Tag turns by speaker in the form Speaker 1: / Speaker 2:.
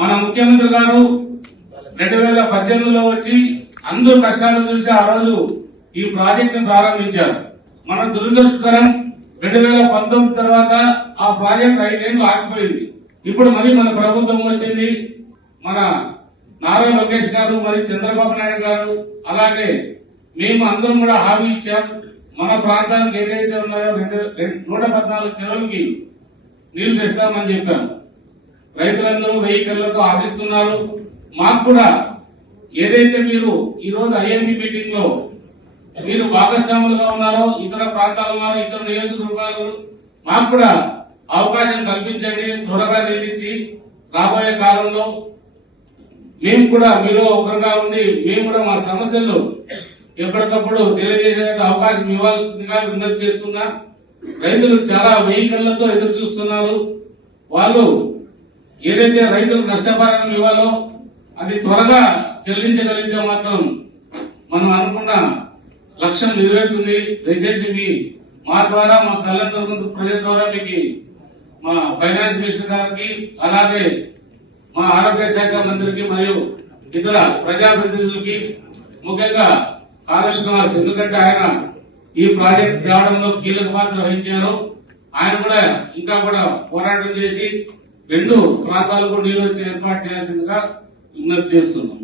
Speaker 1: మన ముఖ్యమంత్రి గారు రెండు వేల పద్దెనిమిదిలో వచ్చి అందరూ కష్టాలు చూసి ఆ రోజు ఈ ప్రాజెక్ట్ను ప్రారంభించారు. మన దురదృష్టకరం రెండు వేల పంతొమ్మిది తర్వాత ఆ ప్రాజెక్ట్ ఐదేళ్ళు ఆగిపోయింది. ఇప్పుడు మరి మన ప్రభుత్వం వచ్చింది. మన నారా లోకేష్ గారు మరి చంద్రబాబు నాయుడు గారు అలాగే మేము అందరం కూడా హామీ ఇచ్చాం. మన ప్రాంతానికి ఏదైతే ఉన్నాయో రెండు నూట పద్నాలుగు చెరువులకి నీళ్ళు తెస్తామని చెప్పాము. రైతులందరూ వెయ్యి కళ్ళతో ఆశిస్తున్నారు. మాకు కూడా ఏదైతే మీరు ఈ రోజు ఐఎంపీ మీటింగ్లో మీరు భాగస్వాములుగా ఉన్నారో ఇతర ప్రాంతాల వారు ఇతర నియోజకవర్గాలు మాకు కూడా అవకాశం కల్పించండి త్వరగా నిర్మించి రాబోయే కాలంలో మేము కూడా మీలో ఒకరుగా ఉండి మేము కూడా మా సమస్యలు ఎప్పటికప్పుడు తెలియజేసే అవకాశం ఇవ్వాల్సిందిగా విన్నతి చేస్తున్నా. రైతులు చాలా వెహికల్లతో ఎదురు చూస్తున్నారు. వాళ్ళు ఏదైతే రైతులకు నష్టపరిహారం ఇవ్వాలో అది త్వరగా చెల్లించగలిగితే మాత్రం మనం అనుకున్న లక్ష్యం నెరవేరుతుంది. దయచేసి మీ మా ద్వారా మా తల్లిదండ్రుల ప్రజల ద్వారా మీకు మా ఫైనాన్స్ మినిస్టర్ గారికి అలాగే మా ఆరోగ్య శాఖ మంత్రికి మరియు ఇతర ప్రజాప్రతినిధులకి ముఖ్యంగా కాళేశ్వరం ఎందుకంటే ఆయన ఈ ప్రాజెక్ట్ తేవడంలో కీలక పాత్ర వహించారు. ఆయన కూడా ఇంకా కూడా పోరాటం చేసి రెండు ప్రాంతాలకు నీరు వచ్చి ఏర్పాటు చేయాల్సిందిగా విజ్ఞప్తి చేస్తున్నాం.